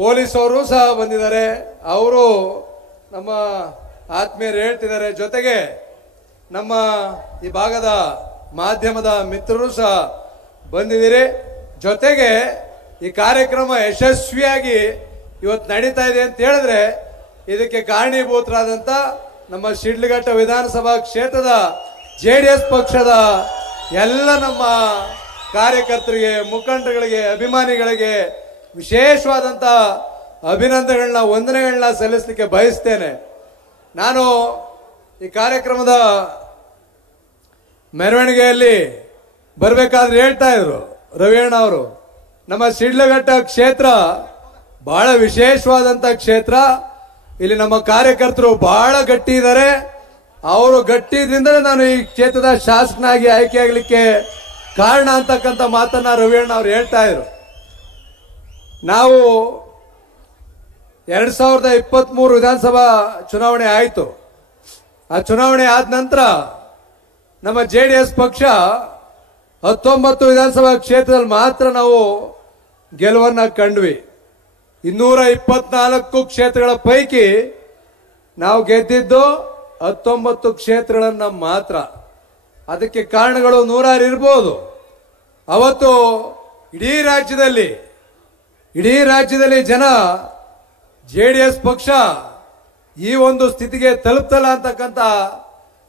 Police ಅವರು ಸಹ ಬಂದಿದ್ದಾರೆ. ಅವರು ನಮ್ಮ ಆತ್ಮೀಯರು ಹೇಳ್ತಿದ್ದಾರೆ. ಜೊತೆಗೆ ನಮ್ಮ ಈ ಭಾಗದ ಮಾಧ್ಯಮದ ಮಿತ್ರರು ಸಹ ಬಂದಿದ್ದೀರಿ. ಜೊತೆಗೆ ಈ ಕಾರ್ಯಕ್ರಮ ಯಶಸ್ವಿಯಾಗಿ ಇವತ್ತು ನಡೀತಾ ಇದೆ ಅಂತ ಹೇಳಿದ್ರೆ ಇದಕ್ಕೆ ಕಾರಣೀಭೂತರಾದಂತ ನಮ್ಮ ಶಿಡ್ಲಘಟ್ಟ ವಿಧಾನಸಭಾ ಕ್ಷೇತ್ರದ JDS ಪಕ್ಷದ ಎಲ್ಲ ನಮ್ಮ ಕಾರ್ಯಕರ್ತರಿಗೆ, ಮುಖಂಡರುಗಳಿಗೆ, ಅಭಿಮಾನಿಗಳಿಗೆ ವಿಶೇಷವಾದಂತ ಅಭಿನಂದನೆಗಳನ್ನ, ವಂದನೆಗಳನ್ನ ಸಲ್ಲಿಸಲಿಕ್ಕೆ ಬಯಸ್ತೇನೆ. ನಾನು ಈ ಕಾರ್ಯಕ್ರಮದ ಮೆರವಣಿಗೆಯಲ್ಲಿ ಬರಬೇಕಾದ್ರೆ ಹೇಳ್ತಾ ಇದ್ರು ರವಿಯಣ್ಣ ಅವರು, ನಮ್ಮ ಶಿಡ್ಲಘಟ್ಟ ಕ್ಷೇತ್ರ ಬಹಳ ವಿಶೇಷವಾದಂತ ಕ್ಷೇತ್ರ. ಇಲ್ಲಿ ನಮ್ಮ ಕಾರ್ಯಕರ್ತರು ಬಹಳ ಗಟ್ಟಿ ಇದ್ದಾರೆ. ಅವರು ಗಟ್ಟಿದಿಂದಲೇ ನಾನು ಈ ಕ್ಷೇತ್ರದ ಶಾಸಕನಾಗಿ ಆಯ್ಕೆಯಾಗಲಿಕ್ಕೆ ಕಾರಣ ಅಂತಕ್ಕಂಥ ಮಾತನ್ನ ರವಿಯಣ್ಣ ಅವರು ಹೇಳ್ತಾ ಇದ್ರು. ನಾವು 2023 ವಿಧಾನಸಭಾ ಚುನಾವಣೆ ಆಯಿತು. ಆ ಚುನಾವಣೆ ಆದ ನಂತರ ನಮ್ಮ JDS ಪಕ್ಷ 19 ವಿಧಾನಸಭಾ ಕ್ಷೇತ್ರದಲ್ಲಿ ಮಾತ್ರ ನಾವು ಗೆಲುವನ್ನ ಕಂಡ್ವಿ. 224 ಕ್ಷೇತ್ರಗಳ ಪೈಕಿ ನಾವು ಗೆದ್ದಿದ್ದು 19 ಕ್ಷೇತ್ರಗಳನ್ನ ಮಾತ್ರ. ಅದಕ್ಕೆ ಕಾರಣಗಳು ನೂರಾರು ಇರ್ಬೋದು. ಅವತ್ತು ಇಡೀ ರಾಜ್ಯದಲ್ಲಿ ಜನ JDS ಪಕ್ಷ ಈ ಒಂದು ಸ್ಥಿತಿಗೆ ತಲುಪ್ತಲ್ಲ ಅಂತಕ್ಕಂಥ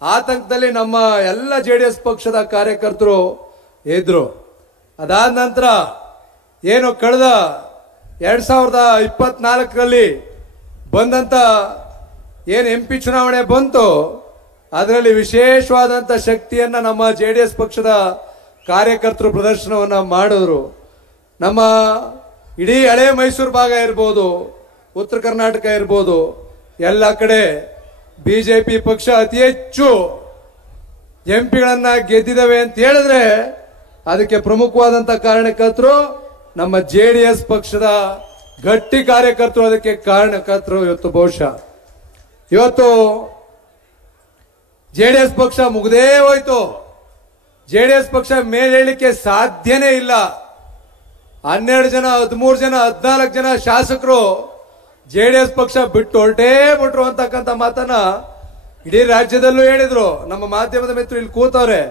ಆತಂಕದಲ್ಲಿ ನಮ್ಮ ಎಲ್ಲ JDS ಪಕ್ಷದ ಕಾರ್ಯಕರ್ತರು ಇದ್ರು. ಅದಾದ ನಂತರ ಏನು ಕಳೆದ 2024ರಲ್ಲಿ ಬಂದಂತ ಏನು MP ಚುನಾವಣೆ ಬಂತು, ಅದರಲ್ಲಿ ವಿಶೇಷವಾದಂತ ಶಕ್ತಿಯನ್ನ ನಮ್ಮ JDS ಪಕ್ಷದ ಕಾರ್ಯಕರ್ತರು ಪ್ರದರ್ಶನವನ್ನ ಮಾಡಿದ್ರು. ನಮ್ಮ ಇಡೀ ಹಳೆ ಮೈಸೂರು ಭಾಗ ಇರ್ಬೋದು, ಉತ್ತರ ಕರ್ನಾಟಕ ಇರ್ಬೋದು, ಎಲ್ಲ ಕಡೆ BJP ಪಕ್ಷ ಅತಿ ಹೆಚ್ಚು MP ಗಳನ್ನ ಗೆದ್ದಿದ್ದಾವೆ ಅಂತ ಹೇಳಿದ್ರೆ ಅದಕ್ಕೆ ಪ್ರಮುಖವಾದಂತ ಕಾರಣಕರ್ತರು ನಮ್ಮ JDS ಪಕ್ಷದ ಗಟ್ಟಿ ಕಾರ್ಯಕರ್ತರು. ಅದಕ್ಕೆ ಕಾರಣಕರ್ತರು ಇವತ್ತು JDS ಪಕ್ಷ ಮುಗ್ದೇ ಹೋಯ್ತು. JDS ಪಕ್ಷ ಮೇಲೇಳಲಿಕ್ಕೆ ಸಾಧ್ಯನೇ ಇಲ್ಲ. 12 ಜನ, 13 ಜನ, 14 ಜನ ಶಾಸಕರು JDS ಪಕ್ಷ ಬಿಟ್ಟು ಹೊರಟೇ ಬಿಟ್ರು ಅಂತಕ್ಕಂಥ ಮಾತನ್ನ ಇಡೀ ರಾಜ್ಯದಲ್ಲೂ ಹೇಳಿದ್ರು. ನಮ್ಮ ಮಾಧ್ಯಮದ ಮಿತ್ರರು ಇಲ್ಲಿ ಕೂತವ್ರೆ,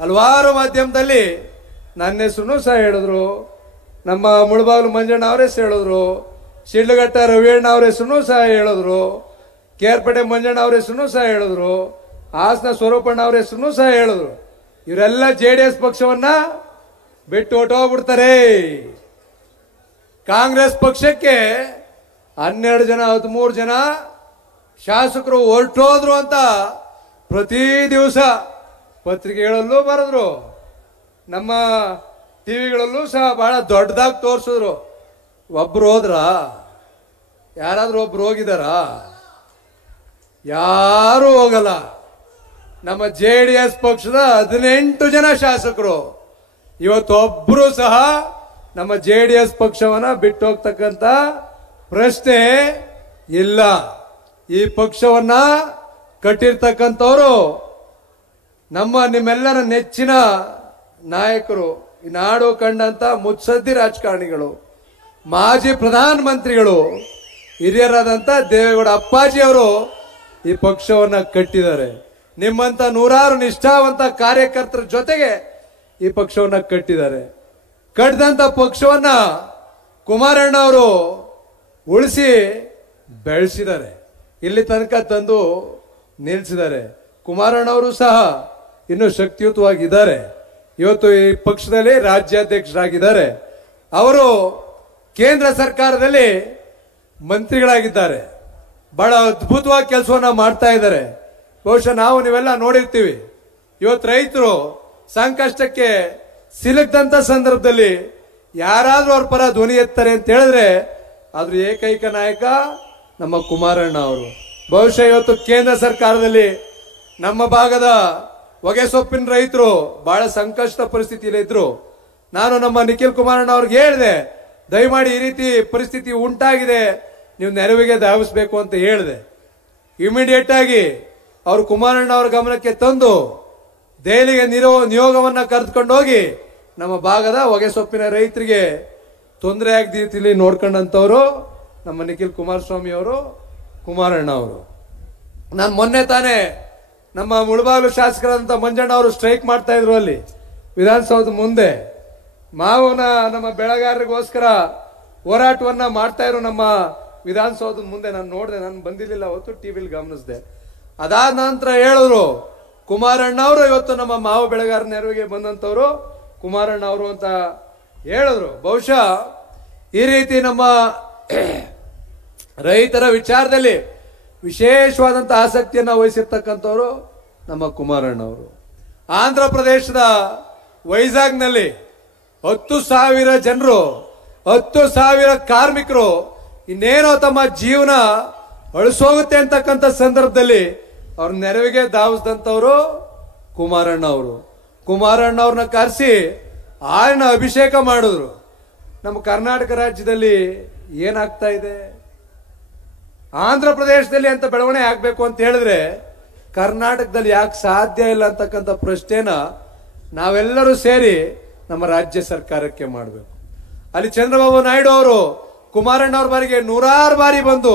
ಹಲವಾರು ಮಾಧ್ಯಮದಲ್ಲಿ ನನ್ನ ಹೆಸರು ಸಹ ಹೇಳಿದ್ರು, ನಮ್ಮ ಮುಳಬಾಗಿಲು ಮಂಜಣ್ಣ ಅವರ ಹೆಸರು ಹೇಳಿದ್ರು, ಶಿಡ್ಲಘಟ್ಟ ರವಿಯಣ್ಣ ಅವರ ಹೆಸರು ಸಹ ಹೇಳಿದ್ರು, ಕೇರ್ಪೇಟೆ ಮಂಜಣ್ಣ ಅವರ ಹೆಸರು ಸಹ ಹೇಳಿದ್ರು, ಹಾಸನ ಸ್ವರೂಪಣ್ಣ ಅವರ ಹೆಸರು ಸಹ ಹೇಳಿದ್ರು. ಇವರೆಲ್ಲ JDS ಪಕ್ಷವನ್ನ ಬಿಟ್ಟು ಹೊಟ್ಟೋಗ್ಬಿಡ್ತಾರೆ. ಕಾಂಗ್ರೆಸ್ ಪಕ್ಷಕ್ಕೆ 12 ಜನ, 13 ಜನ ಶಾಸಕರು ಹೊರಟೋದ್ರು ಅಂತ ಪ್ರತಿ ದಿವಸ ಪತ್ರಿಕೆಗಳಲ್ಲೂ ಬರೆದ್ರು, ನಮ್ಮ ಟಿವಿಗಳಲ್ಲೂ ಸಹ ಬಹಳ ದೊಡ್ಡದಾಗಿ ತೋರಿಸಿದ್ರು. ಒಬ್ರು ಹೋದ್ರ? ಯಾರಾದ್ರೂ ಒಬ್ರು ಹೋಗಿದಾರ? ಯಾರು ಹೋಗಲ್ಲ. ನಮ್ಮ JDS ಪಕ್ಷದ 18 ಜನ ಶಾಸಕರು ಇವತ್ತೊಬ್ರು ಸಹ ನಮ್ಮ JDS ಪಕ್ಷವನ್ನ ಬಿಟ್ಟು ಹೋಗ್ತಕ್ಕಂತ ಪ್ರಶ್ನೆ ಇಲ್ಲ. ಈ ಪಕ್ಷವನ್ನ ಕಟ್ಟಿರ್ತಕ್ಕಂಥವ್ರು ನಿಮ್ಮೆಲ್ಲರ ನೆಚ್ಚಿನ ನಾಯಕರು, ಈ ನಾಡು ಕಂಡಂತ ಮುತ್ಸದ್ದಿ ರಾಜಕಾರಣಿಗಳು, ಮಾಜಿ ಪ್ರಧಾನ ಮಂತ್ರಿಗಳು, ಹಿರಿಯರಾದಂತ ದೇವೇಗೌಡ ಅಪ್ಪಾಜಿ ಅವರು ಈ ಪಕ್ಷವನ್ನ ಕಟ್ಟಿದ್ದಾರೆ. ನಿಮ್ಮಂತ ನೂರಾರು ನಿಷ್ಠಾವಂತ ಕಾರ್ಯಕರ್ತರ ಜೊತೆಗೆ ಈ ಪಕ್ಷವನ್ನ ಕಟ್ಟಿದ್ದಾರೆ. ಕಟ್ಟಿದಂತ ಪಕ್ಷವನ್ನ ಕುಮಾರಣ್ಣ ಅವರು ಉಳಿಸಿ ಬೆಳೆಸಿದ್ದಾರೆ, ಇಲ್ಲಿ ತನಕ ತಂದು ನಿಲ್ಲಿಸಿದ್ದಾರೆ. ಕುಮಾರಣ್ಣ ಅವರು ಸಹ ಇನ್ನು ಶಕ್ತಿಯುತವಾಗಿದ್ದಾರೆ. ಇವತ್ತು ಈ ಪಕ್ಷದಲ್ಲಿ ರಾಜ್ಯಾಧ್ಯಕ್ಷರಾಗಿದ್ದಾರೆ. ಅವರು ಕೇಂದ್ರ ಸರ್ಕಾರದಲ್ಲಿ ಮಂತ್ರಿಗಳಾಗಿದ್ದಾರೆ. ಬಹಳ ಅದ್ಭುತವಾಗಿ ಕೆಲಸವನ್ನ ಮಾಡ್ತಾ ಇದ್ದಾರೆ. ಬಹುಶಃ ನೀವೆಲ್ಲ ನೋಡಿರ್ತೀವಿ. ಇವತ್ತು ರೈತರು ಸಂಕಷ್ಟಕ್ಕೆ ಸಿಲುಕದಂತ ಸಂದರ್ಭದಲ್ಲಿ ಯಾರಾದ್ರೂ ಅವ್ರ ಪರ ಧ್ವನಿ ಎತ್ತಾರೆ ಅಂತ ಹೇಳಿದ್ರೆ ಅದ್ರ ಏಕೈಕ ನಾಯಕ ನಮ್ಮ ಕುಮಾರಣ್ಣ ಅವರು. ಬಹುಶಃ ಇವತ್ತು ಕೇಂದ್ರ ಸರ್ಕಾರದಲ್ಲಿ ನಮ್ಮ ಭಾಗದ ಹೊಗೆಸೊಪ್ಪಿನ ರೈತರು ಬಹಳ ಸಂಕಷ್ಟ ಪರಿಸ್ಥಿತಿಯಲ್ಲಿ ಇದ್ರು. ನಾನು ನಮ್ಮ ನಿಖಿಲ್ ಕುಮಾರಣ್ಣ ಅವ್ರಿಗೆ ಹೇಳಿದೆ, ದಯಮಾಡಿ ಈ ರೀತಿ ಪರಿಸ್ಥಿತಿ ಉಂಟಾಗಿದೆ, ನೀವು ನೆರವಿಗೆ ಧಾವಿಸಬೇಕು ಅಂತ ಹೇಳಿದೆ. ಇಮಿಡಿಯೇಟ್ ಆಗಿ ಅವರು ಕುಮಾರಣ್ಣ ಅವರ ಗಮನಕ್ಕೆ ತಂದು ದೆಹಲಿಗೆ ನಿಯೋಗವನ್ನ ಕರೆದುಕೊಂಡು ಹೋಗಿ ನಮ್ಮ ಭಾಗದ ಹೊಗೆಸೊಪ್ಪಿನ ರೈತರಿಗೆ ತೊಂದರೆ ಆಗದ ರೀತಿಯಲ್ಲಿ ನೋಡ್ಕೊಂಡಂತವ್ರು ನಮ್ಮ ನಿಖಿಲ್ ಕುಮಾರಸ್ವಾಮಿ ಅವರು, ಕುಮಾರಣ್ಣ ಅವರು. ನಾನು ಮೊನ್ನೆ ತಾನೇ ನಮ್ಮ ಮುಳಬಾಗಿಲು ಶಾಸಕರಾದಂಥ ಮಂಜಣ್ಣ ಅವರು ಸ್ಟ್ರೈಕ್ ಮಾಡ್ತಾ ಇದ್ರು ಅಲ್ಲಿ ವಿಧಾನಸೌಧದ ಮುಂದೆ. ಮಾವನ ನಮ್ಮ ಬೆಳೆಗಾರರಿಗೋಸ್ಕರ ಹೋರಾಟವನ್ನ ಮಾಡ್ತಾ ಇದ್ರು ನಮ್ಮ ವಿಧಾನಸೌಧದ ಮುಂದೆ. ನಾನು ನೋಡಿದೆ, ನಾನು ಬಂದಿರಲಿಲ್ಲ ಅವತ್ತು, ಟಿವಿಲಿ ಗಮನಿಸಿದೆ. ಅದಾದ ನಂತರ ಹೇಳಿದ್ರು ಕುಮಾರಣ್ಣ ಅವರು ಇವತ್ತು ನಮ್ಮ ಮಾವು ಬೆಳೆಗಾರ ನೆರವಿಗೆ ಬಂದಂತವ್ರು ಕುಮಾರಣ್ಣ ಅವರು ಅಂತ ಹೇಳಿದ್ರು. ಬಹುಶಃ ಈ ರೀತಿ ನಮ್ಮ ರೈತರ ವಿಚಾರದಲ್ಲಿ ವಿಶೇಷವಾದಂತಹ ಆಸಕ್ತಿಯನ್ನು ವಹಿಸಿರ್ತಕ್ಕಂಥವ್ರು ನಮ್ಮ ಕುಮಾರಣ್ಣ ಅವರು. ಆಂಧ್ರ ಪ್ರದೇಶದ ವೈಜಾಗ್ನಲ್ಲಿ 10,000 ಜನರು, 10,000 ಕಾರ್ಮಿಕರು ಇನ್ನೇನೋ ತಮ್ಮ ಜೀವನ ಅಳಿಸೋಗುತ್ತೆ ಅಂತಕ್ಕಂಥ ಸಂದರ್ಭದಲ್ಲಿ ಅವ್ರ ನೆರವಿಗೆ ಧಾವಿಸಿದಂಥವ್ರು ಕುಮಾರಣ್ಣ ಅವರು. ಕುಮಾರಣ್ಣ ಅವ್ರನ್ನ ಕರೆಸಿ ಆಯನ ಅಭಿಷೇಕ ಮಾಡಿದ್ರು. ನಮ್ಮ ಕರ್ನಾಟಕ ರಾಜ್ಯದಲ್ಲಿ ಏನಾಗ್ತಾ ಇದೆ, ಆಂಧ್ರ ಪ್ರದೇಶದಲ್ಲಿ ಅಂತ ಬೆಳವಣಿಗೆ ಆಗ್ಬೇಕು ಅಂತ ಹೇಳಿದ್ರೆ ಕರ್ನಾಟಕದಲ್ಲಿ ಯಾಕೆ ಸಾಧ್ಯ ಇಲ್ಲ ಅಂತಕ್ಕಂಥ ಪ್ರಶ್ನೆನ ನಾವೆಲ್ಲರೂ ಸೇರಿ ನಮ್ಮ ರಾಜ್ಯ ಸರ್ಕಾರಕ್ಕೆ ಮಾಡಬೇಕು. ಅಲ್ಲಿ ಚಂದ್ರಬಾಬು ನಾಯ್ಡು ಅವರು ಕುಮಾರಣ್ಣ ಅವ್ರ ಬಾರಿಗೆ 100 ಬಾರಿ ಬಂದು,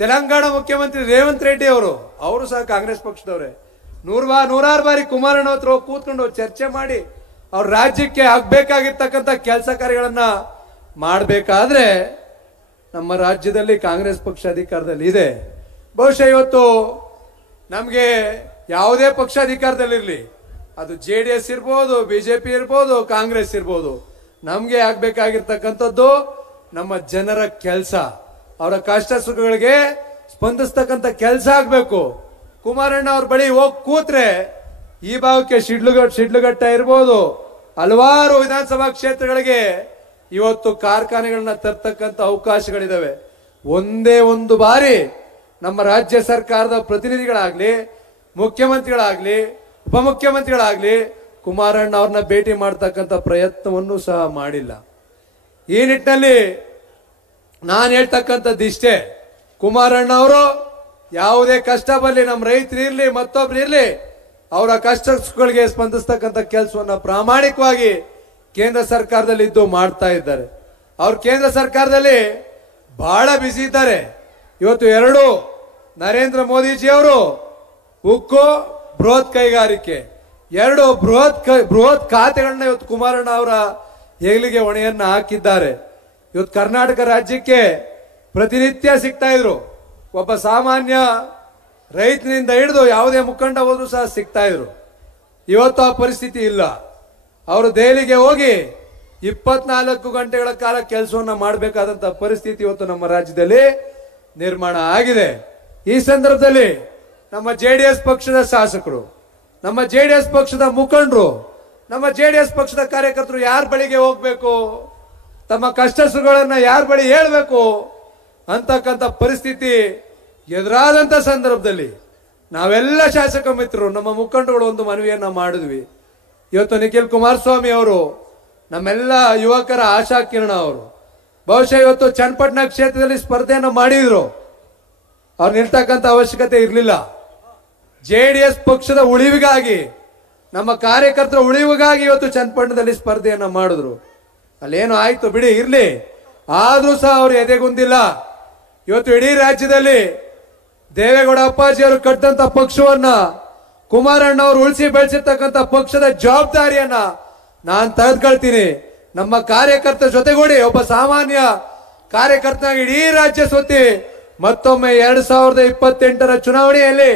ತೆಲಂಗಾಣ ಮುಖ್ಯಮಂತ್ರಿ ರೇವಂತ್ ರೆಡ್ಡಿ ಅವರು ಸಹ ಕಾಂಗ್ರೆಸ್ ಪಕ್ಷದವರೇ, 100 ಬಾರಿ ಕುಮಾರಣ್ಣ ಹತ್ರ ಹೋಗಿ ಕೂತ್ಕೊಂಡು ಚರ್ಚೆ ಮಾಡಿ ಅವ್ರ ರಾಜ್ಯಕ್ಕೆ ಆಗ್ಬೇಕಾಗಿರ್ತಕ್ಕಂಥ ಕೆಲಸ ಕಾರ್ಯಗಳನ್ನ ಮಾಡಬೇಕಾದ್ರೆ ನಮ್ಮ ರಾಜ್ಯದಲ್ಲಿ ಕಾಂಗ್ರೆಸ್ ಪಕ್ಷ ಅಧಿಕಾರದಲ್ಲಿ ಇದೆ. ಬಹುಶಃ ಇವತ್ತು ನಮಗೆ ಯಾವುದೇ ಪಕ್ಷ ಅಧಿಕಾರದಲ್ಲಿರಲಿ, ಅದು JDS ಇರ್ಬೋದು, ಬಿಜೆಪಿ ಇರ್ಬೋದು, ಕಾಂಗ್ರೆಸ್ ಇರ್ಬೋದು, ನಮ್ಗೆ ಆಗ್ಬೇಕಾಗಿರ್ತಕ್ಕಂಥದ್ದು ನಮ್ಮ ಜನರ ಕೆಲಸ, ಅವರ ಕಷ್ಟ ಸುಖಗಳಿಗೆ ಸ್ಪಂದಿಸ್ತಕ್ಕಂಥ ಕೆಲಸ ಆಗ್ಬೇಕು. ಕುಮಾರಣ್ಣ ಅವ್ರ ಬಳಿ ಹೋಗಿ ಕೂತ್ರೆ ಈ ಭಾಗಕ್ಕೆ ಶಿಡ್ಲಘಟ್ಟ ಇರ್ಬೋದು, ಹಲವಾರು ವಿಧಾನಸಭಾ ಕ್ಷೇತ್ರಗಳಿಗೆ ಇವತ್ತು ಕಾರ್ಖಾನೆಗಳನ್ನ ತರ್ತಕ್ಕಂಥ ಅವಕಾಶಗಳಿದಾವೆ. ಒಂದೇ ಒಂದು ಬಾರಿ ನಮ್ಮ ರಾಜ್ಯ ಸರ್ಕಾರದ ಪ್ರತಿನಿಧಿಗಳಾಗ್ಲಿ, ಮುಖ್ಯಮಂತ್ರಿಗಳಾಗ್ಲಿ, ಉಪಮುಖ್ಯಮಂತ್ರಿಗಳಾಗ್ಲಿ ಕುಮಾರಣ್ಣ ಅವ್ರನ್ನ ಭೇಟಿ ಮಾಡತಕ್ಕಂಥ ಪ್ರಯತ್ನವನ್ನು ಸಹ ಮಾಡಿಲ್ಲ. ಈ ನಿಟ್ಟಿನಲ್ಲಿ ನಾನು ಹೇಳ್ತಕ್ಕಂಥದ್ದು ಇಷ್ಟೇ, ಕುಮಾರಣ್ಣ ಅವರು ಯಾವುದೇ ಕಷ್ಟ ಬರಲಿ, ನಮ್ಮ ರೈತರು ಇರ್ಲಿ, ಮತ್ತೊಬ್ರು ಇರ್ಲಿ, ಅವರ ಕಷ್ಟಗಳಿಗೆ ಸ್ಪಂದಿಸ್ತಕ್ಕಂಥ ಕೆಲಸವನ್ನ ಪ್ರಾಮಾಣಿಕವಾಗಿ ಕೇಂದ್ರ ಸರ್ಕಾರದಲ್ಲಿ ಇದ್ದು ಮಾಡ್ತಾ ಇದ್ದಾರೆ. ಅವ್ರು ಕೇಂದ್ರ ಸರ್ಕಾರದಲ್ಲಿ ಬಹಳ ಬ್ಯುಸಿ ಇದ್ದಾರೆ. ಇವತ್ತು 2 ನರೇಂದ್ರ ಮೋದಿಜಿ ಅವರು ಉಕ್ಕು, ಬೃಹತ್ ಕೈಗಾರಿಕೆ, 2 ಬೃಹತ್ ಖಾತೆಗಳನ್ನ ಇವತ್ತು ಕುಮಾರಣ್ಣ ಅವರ ಹೆಗಲಿಗೆ ಹೊಣೆಯನ್ನ ಹಾಕಿದ್ದಾರೆ. ಇವತ್ತು ಕರ್ನಾಟಕ ರಾಜ್ಯಕ್ಕೆ ಪ್ರತಿನಿತ್ಯ ಸಿಗ್ತಾ ಇದ್ರು. ಒಬ್ಬ ಸಾಮಾನ್ಯ ರೈತನಿಂದ ಹಿಡಿದು ಯಾವುದೇ ಮುಖಂಡ ಹೋದ್ರು ಸಹ ಸಿಗ್ತಾ ಇದ್ರು. ಇವತ್ತು ಆ ಪರಿಸ್ಥಿತಿ ಇಲ್ಲ. ಅವರು ದೆಹಲಿಗೆ ಹೋಗಿ 24 ಗಂಟೆಗಳ ಕಾಲ ಕೆಲಸವನ್ನ ಮಾಡಬೇಕಾದಂತ ಪರಿಸ್ಥಿತಿ ಇವತ್ತು ನಮ್ಮ ರಾಜ್ಯದಲ್ಲಿ ನಿರ್ಮಾಣ ಆಗಿದೆ. ಈ ಸಂದರ್ಭದಲ್ಲಿ ನಮ್ಮ JDS ಪಕ್ಷದ ಶಾಸಕರು, ನಮ್ಮ JDS ಪಕ್ಷದ ಮುಖಂಡರು, ನಮ್ಮ JDS ಪಕ್ಷದ ಕಾರ್ಯಕರ್ತರು ಯಾರ ಬಳಿಗೆ ಹೋಗ್ಬೇಕು, ತಮ್ಮ ಕಷ್ಟ ಸುಖಗಳನ್ನ ಯಾರ ಬಳಿ ಹೇಳ್ಬೇಕು ಅಂತಕ್ಕಂಥ ಪರಿಸ್ಥಿತಿ ಎದುರಾದಂತ ಸಂದರ್ಭದಲ್ಲಿ ನಾವೆಲ್ಲ ಶಾಸಕ ಮಿತ್ರರು, ನಮ್ಮ ಮುಖಂಡರುಗಳು ಒಂದು ಮನವಿಯನ್ನ ಮಾಡಿದ್ವಿ. ಇವತ್ತು ನಿಖಿಲ್ ಕುಮಾರಸ್ವಾಮಿ ಅವರು ನಮ್ಮೆಲ್ಲ ಯುವಕರ ಆಶಾ ಕಿರಣ ಅವರು. ಬಹುಶಃ ಇವತ್ತು ಚನ್ನಪಟ್ಟಣ ಕ್ಷೇತ್ರದಲ್ಲಿ ಸ್ಪರ್ಧೆಯನ್ನು ಮಾಡಿದ್ರು. ಅವ್ರು ನಿಲ್ತಕ್ಕಂಥ ಅವಶ್ಯಕತೆ ಇರಲಿಲ್ಲ. JDS ಪಕ್ಷದ ಉಳಿವಿಗಾಗಿ, ನಮ್ಮ ಕಾರ್ಯಕರ್ತರ ಉಳಿವಿಗಾಗಿ ಇವತ್ತು ಚನ್ನಪಟ್ಟಣದಲ್ಲಿ ಸ್ಪರ್ಧೆಯನ್ನ ಮಾಡಿದ್ರು. ಅಲ್ಲೇನು ಆಯ್ತು ಬಿಡಿ, ಇರ್ಲಿ. ಆದ್ರೂ ಸಹ ಅವರು ಎದೆಗುಂದಿಲ್ಲ. ಇವತ್ತು ಇಡೀ ರಾಜ್ಯದಲ್ಲಿ ದೇವೇಗೌಡ ಅಪ್ಪಾಜಿ ಅವರು ಕಟ್ಟಿದಂತ ಪಕ್ಷವನ್ನ, ಕುಮಾರಣ್ಣ ಅವರು ಉಳಿಸಿ ಬೆಳೆಸಿರ್ತಕ್ಕಂಥ ಪಕ್ಷದ ಜವಾಬ್ದಾರಿಯನ್ನ ನಾನು ತೆಗೆದುಕೊಳ್ತೀನಿ. ನಮ್ಮ ಕಾರ್ಯಕರ್ತರ ಜೊತೆಗೂಡಿ ಒಬ್ಬ ಸಾಮಾನ್ಯ ಕಾರ್ಯಕರ್ತನಾಗಿ ಇಡೀ ರಾಜ್ಯ ಸುತ್ತಿ ಮತ್ತೊಮ್ಮೆ 2028ರ ಚುನಾವಣೆಯಲ್ಲಿ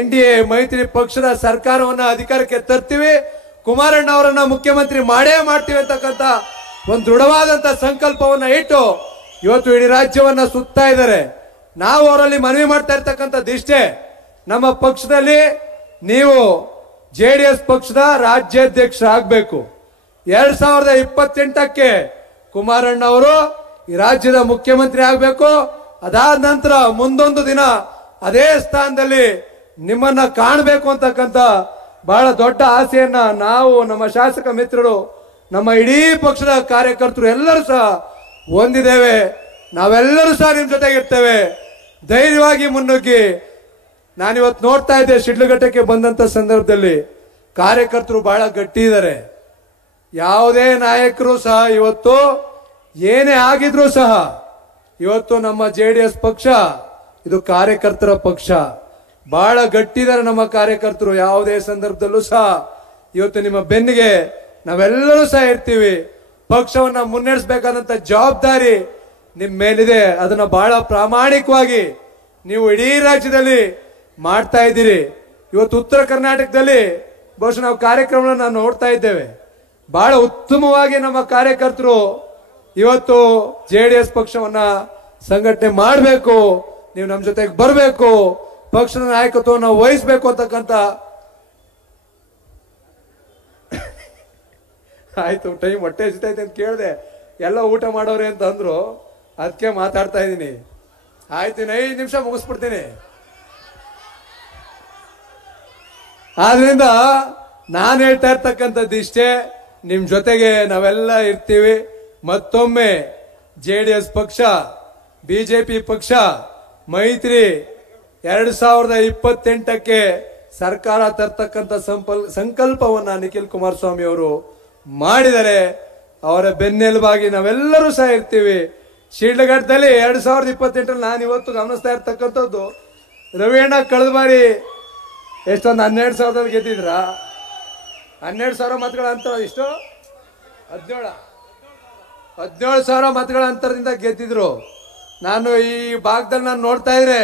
NDA ಮೈತ್ರಿ ಪಕ್ಷದ ಸರ್ಕಾರವನ್ನ ಅಧಿಕಾರಕ್ಕೆ ತರ್ತೀವಿ, ಕುಮಾರಣ್ಣ ಅವರನ್ನ ಮುಖ್ಯಮಂತ್ರಿ ಮಾಡೇ ಮಾಡ್ತೀವಿ ಅಂತಕ್ಕಂಥ ಒಂದು ದೃಢವಾದಂತ ಸಂಕಲ್ಪವನ್ನ ಇಟ್ಟು ಇವತ್ತು ಇಡೀ ರಾಜ್ಯವನ್ನ ಸುತ್ತಾ ಇದ್ದಾರೆ. ನಾವು ಅವರಲ್ಲಿ ಮನವಿ ಮಾಡ್ತಾ ಇರ್ತಕ್ಕಂಥದ್ದು ಇಷ್ಟೇ, ನಮ್ಮ ಪಕ್ಷದಲ್ಲಿ ನೀವು JDS ಪಕ್ಷದ ರಾಜ್ಯಾಧ್ಯಕ್ಷರಾಗಬೇಕು. 2028ಕ್ಕೆ ಕುಮಾರಣ್ಣ ಅವರು ಈ ರಾಜ್ಯದ ಮುಖ್ಯಮಂತ್ರಿ ಆಗಬೇಕು. ಅದಾದ ನಂತರ ಮುಂದೊಂದು ದಿನ ಅದೇ ಸ್ಥಾನದಲ್ಲಿ ನಿಮ್ಮನ್ನ ಕಾಣಬೇಕು ಅಂತಕ್ಕಂಥ ಬಹಳ ದೊಡ್ಡ ಆಸೆಯನ್ನ ನಾವು, ನಮ್ಮ ಶಾಸಕ ಮಿತ್ರರು, ನಮ್ಮ ಇಡೀ ಪಕ್ಷದ ಕಾರ್ಯಕರ್ತರು ಎಲ್ಲರೂ ಸಹ ಹೊಂದಿದ್ದೇವೆ. ನಾವೆಲ್ಲರೂ ಸಹ ನಿಮ್ ಜೊತೆಗಿರ್ತೇವೆ. ಧೈರ್ಯವಾಗಿ ಮುನ್ನುಗ್ಗಿ. ನಾನಿವತ್ತು ನೋಡ್ತಾ ಇದ್ದೆ, ಶಿಡ್ಲಘಟ್ಟಕ್ಕೆ ಬಂದಂತ ಸಂದರ್ಭದಲ್ಲಿ ಕಾರ್ಯಕರ್ತರು ಬಹಳ ಗಟ್ಟಿ ಇದ್ದಾರೆ. ಯಾವುದೇ ನಾಯಕರು ಸಹ ಇವತ್ತು ಏನೇ ಆಗಿದ್ರು ಸಹ ಇವತ್ತು ನಮ್ಮ ಜೆಡಿಎಸ್ ಪಕ್ಷ ಇದು ಕಾರ್ಯಕರ್ತರ ಪಕ್ಷ. ಬಹಳ ಗಟ್ಟಿದ್ದಾರೆ ನಮ್ಮ ಕಾರ್ಯಕರ್ತರು. ಯಾವುದೇ ಸಂದರ್ಭದಲ್ಲೂ ಸಹ ಇವತ್ತು ನಿಮ್ಮ ಬೆನ್ನಿಗೆ ನಾವೆಲ್ಲರೂ ಸಹ ಇರ್ತೀವಿ. ಪಕ್ಷವನ್ನ ಮುನ್ನಡೆಸಬೇಕಾದಂತ ಜವಾಬ್ದಾರಿ ನಿಮ್ ಮೇಲಿದೆ. ಅದನ್ನ ಬಹಳ ಪ್ರಾಮಾಣಿಕವಾಗಿ ನೀವು ಇಡೀ ರಾಜ್ಯದಲ್ಲಿ ಮಾಡ್ತಾ ಇದ್ದೀರಿ. ಇವತ್ತು ಉತ್ತರ ಕರ್ನಾಟಕದಲ್ಲಿ ಬಹುಶಃ ನಾವು ಕಾರ್ಯಕ್ರಮಗಳನ್ನ ನೋಡ್ತಾ ಇದ್ದೇವೆ. ಬಹಳ ಉತ್ತಮವಾಗಿ ನಮ್ಮ ಕಾರ್ಯಕರ್ತರು ಇವತ್ತು ಜೆಡಿಎಸ್ ಪಕ್ಷವನ್ನ ಸಂಘಟನೆ ಮಾಡಬೇಕು, ನೀವು ನಮ್ಮ ಜೊತೆಗೆ ಬರಬೇಕು, ಪಕ್ಷದ ನಾಯಕತ್ವವನ್ನು ವಹಿಸಬೇಕು ಅಂತಕ್ಕಂಥ ಆಯ್ತು. ಟೈಮ್ ಹೊಟ್ಟೆ ಹಸಿತೈತೆ ಅಂತ ಕೇಳಿದೆ, ಎಲ್ಲ ಊಟ ಮಾಡೋರೆ ಅಂತ ಅಂದ್ರು, ಅದಕ್ಕೆ ಮಾತಾಡ್ತಾ ಇದ್ದೀನಿ. ಆಯ್ತು, 5 ನಿಮಿಷ ಮುಗಿಸ್ಬಿಡ್ತೀನಿ. ಆದ್ರಿಂದ ನಾನು ಹೇಳ್ತಾ ಇರ್ತಕ್ಕಂಥದ್ದು ಇಷ್ಟೇ, ನಿಮ್ ಜೊತೆಗೆ ನಾವೆಲ್ಲ ಇರ್ತೀವಿ. ಮತ್ತೊಮ್ಮೆ ಜೆಡಿಎಸ್ ಪಕ್ಷ ಬಿಜೆಪಿ ಪಕ್ಷ ಮೈತ್ರಿ 2028ಕ್ಕೆ ಸರ್ಕಾರ ತರ್ತಕ್ಕಂಥ ಸಂಕಲ್ಪವನ್ನ ನಿಖಿಲ್ ಕುಮಾರಸ್ವಾಮಿ ಅವರು ಮಾಡಿದರೆ ಅವರ ಬೆನ್ನೆಲುಬಾಗಿ ನಾವೆಲ್ಲರೂ ಸಹ ಇರ್ತೀವಿ. ಶಿಡ್ಲಘಟ್ಟದಲ್ಲಿ 2028 ನಾನು ಇವತ್ತು ಗಮನಿಸ್ತಾ ಇರ್ತಕ್ಕಂಥದ್ದು, ರವಿಯಣ್ಣ ಕಳೆದ ಬಾರಿ ಎಷ್ಟೊಂದು 12,000 ಗೆದ್ದಿದ್ರ, 12,000 ಮತಗಳ ಅಂತರ, ಇಷ್ಟು 17,000 ಮತಗಳ ಅಂತರದಿಂದ ಗೆದ್ದಿದ್ರು. ನಾನು ಈ ಭಾಗದಲ್ಲಿ ನಾನು ನೋಡ್ತಾ ಇದ್ರೆ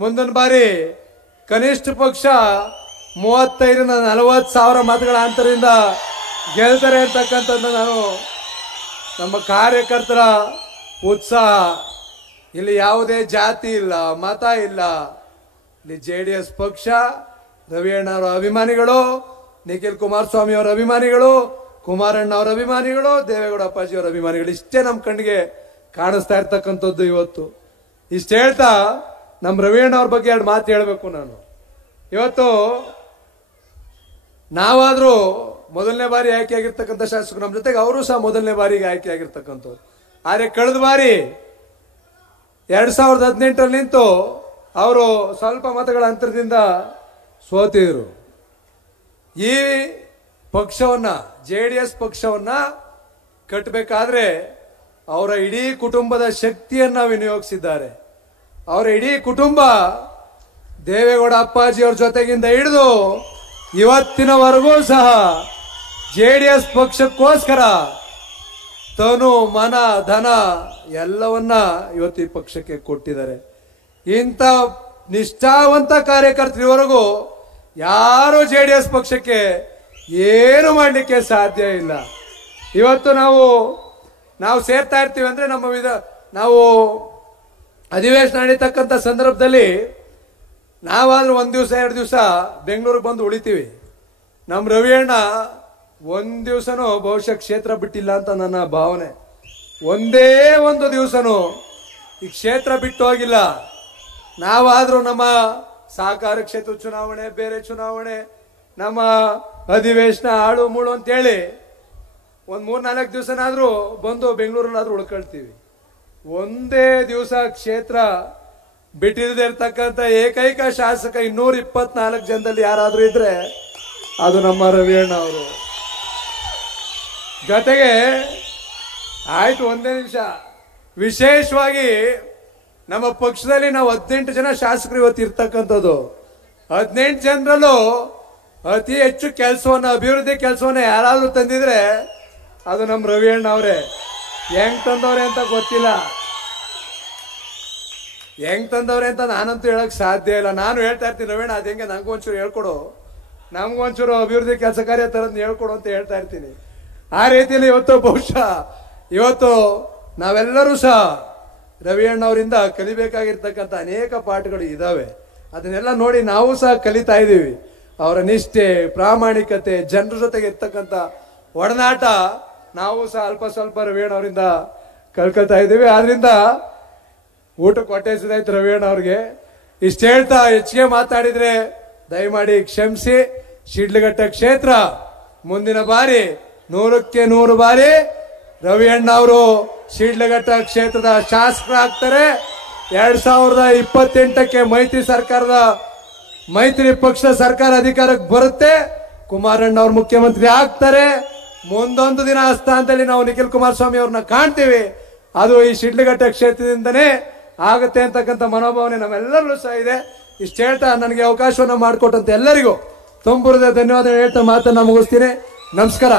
ಮುಂದಿನ ಬಾರಿ ಕನಿಷ್ಠ ಪಕ್ಷ 35,000-40,000 ಮತಗಳ ಅಂತರದಿಂದ ಗೆಲ್ತಾರೆ ಅಂತಕ್ಕಂಥದ್ದು ನಾನು ನಮ್ಮ ಕಾರ್ಯಕರ್ತರ ಉತ್ಸಾಹ. ಇಲ್ಲಿ ಯಾವುದೇ ಜಾತಿ ಇಲ್ಲ, ಮತ ಇಲ್ಲ. ಇಲ್ಲಿ ಜೆಡಿಎಸ್ ಪಕ್ಷ, ರವಿಯಣ್ಣ ಅವರ ಅಭಿಮಾನಿಗಳು, ನಿಖಿಲ್ ಕುಮಾರಸ್ವಾಮಿ ಅವರ ಅಭಿಮಾನಿಗಳು, ಕುಮಾರಣ್ಣ ಅವರ ಅಭಿಮಾನಿಗಳು, ದೇವೇಗೌಡ ಅಪ್ಪಾಜಿ ಅವರ ಅಭಿಮಾನಿಗಳು, ಇಷ್ಟೇ ನಮ್ಮ ಕಣ್ಣಿಗೆ ಕಾಣಿಸ್ತಾ ಇರ್ತಕ್ಕಂಥದ್ದು ಇವತ್ತು. ಇಷ್ಟ ಹೇಳ್ತಾ ನಮ್ಮ ರವಿಯಣ್ಣ ಅವ್ರ ಬಗ್ಗೆ 2 ಮಾತು ಹೇಳಬೇಕು ನಾನು. ಇವತ್ತು ನಾವಾದ್ರೂ ಮೊದಲನೇ ಬಾರಿ ಆಯ್ಕೆ ಆಗಿರ್ತಕ್ಕಂಥ ಶಾಸಕರು, ನಮ್ಮ ಜೊತೆಗೆ ಅವರು ಸಹ ಮೊದಲನೇ ಬಾರಿಗೆ ಆಯ್ಕೆ ಆಗಿರ್ತಕ್ಕಂಥವ್ರು. ಆದ್ರೆ ಕಳೆದ ಬಾರಿ 2018ರಲ್ಲಿ ನಿಂತು ಅವರು ಸ್ವಲ್ಪ ಮತಗಳ ಅಂತರದಿಂದ ಸೋತಿದ್ರು. ಈ ಪಕ್ಷವನ್ನ, ಜೆಡಿಎಸ್ ಪಕ್ಷವನ್ನ ಕಟ್ಟಬೇಕಾದ್ರೆ ಅವರ ಇಡೀ ಕುಟುಂಬದ ಶಕ್ತಿಯನ್ನ ವಿನಿಯೋಗಿಸಿದ್ದಾರೆ. ಅವರ ಇಡೀ ಕುಟುಂಬ ದೇವೇಗೌಡ ಅಪ್ಪಾಜಿ ಅವ್ರ ಜೊತೆಗಿಂದ ಹಿಡಿದು ಇವತ್ತಿನವರೆಗೂ ಸಹ ಜೆಡಿಎಸ್ ಪಕ್ಷಕ್ಕೋಸ್ಕರ ತನು ಮನ ಧನ ಎಲ್ಲವನ್ನ ಇವತ್ತು ಈ ಪಕ್ಷಕ್ಕೆ ಕೊಟ್ಟಿದ್ದಾರೆ. ಇಂಥ ನಿಷ್ಠಾವಂತ ಕಾರ್ಯಕರ್ತರಿವರೆಗೂ ಯಾರು ಜೆಡಿಎಸ್ ಪಕ್ಷಕ್ಕೆ ಏನು ಮಾಡಲಿಕ್ಕೆ ಸಾಧ್ಯ ಇಲ್ಲ. ಇವತ್ತು ನಾವು ಸೇರ್ತಾ ಇರ್ತೀವಿ ಅಂದ್ರೆ ನಾವು ಅಧಿವೇಶನ ನಡೀತಕ್ಕಂಥ ಸಂದರ್ಭದಲ್ಲಿ ನಾವಾದ್ರೂ 1 ದಿವಸ 2 ದಿವಸ ಬೆಂಗಳೂರಿಗೆ ಬಂದು ಉಳಿತೀವಿ. ನಮ್ಮ ರವಿಯಣ್ಣ 1 ದಿವಸನೂ ಬಹುಶಃ ಕ್ಷೇತ್ರ ಬಿಟ್ಟಿಲ್ಲ ಅಂತ ನನ್ನ ಭಾವನೆ. ಒಂದೇ 1 ದಿವಸನೂ ಈ ಕ್ಷೇತ್ರ ಬಿಟ್ಟು ಹೋಗಿಲ್ಲ. ನಾವಾದ್ರೂ ನಮ್ಮ ಸಹಕಾರ ಕ್ಷೇತ್ರ ಚುನಾವಣೆ, ಬೇರೆ ಚುನಾವಣೆ, ನಮ್ಮ ಅಧಿವೇಶನ ಆಳು ಮೂಳು ಅಂತೇಳಿ 3-4 ದಿವಸನಾದ್ರೂ ಬಂದು ಬೆಂಗಳೂರಲ್ಲಾದ್ರೂ ಉಳ್ಕೊಳ್ತೀವಿ. ಒಂದೇ ದಿವಸ ಕ್ಷೇತ್ರ ಬಿಟ್ಟಿರದೇ ಇರ್ತಕ್ಕಂಥ ಏಕೈಕ ಶಾಸಕ 224 ಜನದಲ್ಲಿ ಯಾರಾದ್ರೂ ಇದ್ರೆ ಅದು ನಮ್ಮ ರವಿಯಣ್ಣ ಅವರು. ಜೊತೆಗೆ ಆಯ್ತು, 1 ನಿಮಿಷ, ವಿಶೇಷವಾಗಿ ನಮ್ಮ ಪಕ್ಷದಲ್ಲಿ ನಾವು 18 ಜನ ಶಾಸಕರು ಇವತ್ತು ಇರ್ತಕ್ಕಂಥದ್ದು. 18 ಜನರಲ್ಲೂ ಅತಿ ಹೆಚ್ಚು ಕೆಲಸವನ್ನ, ಅಭಿವೃದ್ಧಿ ಕೆಲಸವನ್ನ ಯಾರಾದ್ರೂ ತಂದಿದ್ರೆ ಅದು ನಮ್ಮ ರವಿಯಣ್ಣ ಅವರೇ. ಹೆಂಗ್ ತಂದವ್ರೆ ಅಂತ ಗೊತ್ತಿಲ್ಲ, ಹೆಂಗ್ ತಂದವ್ರೆ ಅಂತ ನಾನಂತೂ ಹೇಳಕ್ ಸಾಧ್ಯ ಇಲ್ಲ. ನಾನು ಹೇಳ್ತಾ ಇರ್ತೀನಿ, ರವಿಯಣ್ಣ ಅದ್ ಹೆಂಗೆ ನಂಗೊಂಚೂರು ಹೇಳ್ಕೊಡು, ನಮ್ಗೊಂಚೂರು ಅಭಿವೃದ್ಧಿ ಕೆಲಸ ಕಾರ್ಯ ತರದ್ ಹೇಳ್ಕೊಡು ಅಂತ ಹೇಳ್ತಾ ಇರ್ತೀನಿ. ಆ ರೀತಿಯಲ್ಲಿ ಇವತ್ತು ನಾವೆಲ್ಲರೂ ಸಹ ರವಿಯಣ್ಣ ಅವರಿಂದ ಕಲಿಬೇಕಾಗಿರ್ತಕ್ಕಂಥ ಅನೇಕ ಪಾಠಗಳು ಇದಾವೆ. ಅದನ್ನೆಲ್ಲ ನೋಡಿ ನಾವು ಸಹ ಕಲಿತಾ ಇದ್ದೀವಿ. ಅವರ ನಿಷ್ಠೆ, ಪ್ರಾಮಾಣಿಕತೆ, ಜನರ ಜೊತೆಗೆ ಇರ್ತಕ್ಕಂಥ ಒಡನಾಟ ನಾವು ಸಹ ಅಲ್ಪ ಸ್ವಲ್ಪ ರವಿಯಣ್ಣ ಅವರಿಂದ ಕಲ್ಕೊಳ್ತಾ ಇದ್ದೀವಿ. ಆದ್ರಿಂದ ಊಟಕ್ಕೆ ಹೊಟ್ಟೆ ಹಸಿದಾಯ್ತು ರವಿಯಣ್ಣ ಅವ್ರಿಗೆ. ಇಷ್ಟ ಹೇಳ್ತಾ ಹೆಚ್ಚಿಗೆ ಮಾತಾಡಿದ್ರೆ ದಯಮಾಡಿ ಕ್ಷಮಿಸಿ. ಶಿಡ್ಲಘಟ್ಟ ಕ್ಷೇತ್ರ ಮುಂದಿನ ಬಾರಿ 100ಕ್ಕೆ 100 ಬಾರಿ ರವಿಯಣ್ಣ ಅವರು ಶಿಡ್ಲಘಟ್ಟ ಕ್ಷೇತ್ರದ ಶಾಸಕರಾಗ್ತಾರೆ. 2028ಕ್ಕೆ ಮೈತ್ರಿ ಪಕ್ಷದ ಸರ್ಕಾರ ಅಧಿಕಾರಕ್ಕೆ ಬರುತ್ತೆ. ಕುಮಾರಣ್ಣ ಅವರು ಮುಖ್ಯಮಂತ್ರಿ ಆಗ್ತಾರೆ. ಮುಂದೊಂದು ದಿನ ಆ ಸ್ಥಾನದಲ್ಲಿ ನಾವು ನಿಖಿಲ್ ಕುಮಾರಸ್ವಾಮಿ ಅವ್ರನ್ನ ಕಾಣ್ತೀವಿ. ಅದು ಈ ಶಿಡ್ಲಘಟ್ಟ ಕ್ಷೇತ್ರದಿಂದನೇ ಆಗುತ್ತೆ ಅಂತಕ್ಕಂಥ ಮನೋಭಾವನೆ ನಮ್ಮೆಲ್ಲರಲ್ಲೂ ಸಹ ಇದೆ. ಇಷ್ಟು ಹೇಳ್ತಾ ನನಗೆ ಅವಕಾಶವನ್ನ ಮಾಡಿಕೊಟ್ಟಂತ ಎಲ್ಲರಿಗೂ ತುಂಬುರದ ಧನ್ಯವಾದ ಹೇಳ್ತಾ ಮಾತನ್ನ ಮುಗಿಸ್ತೀನಿ. ನಮಸ್ಕಾರ.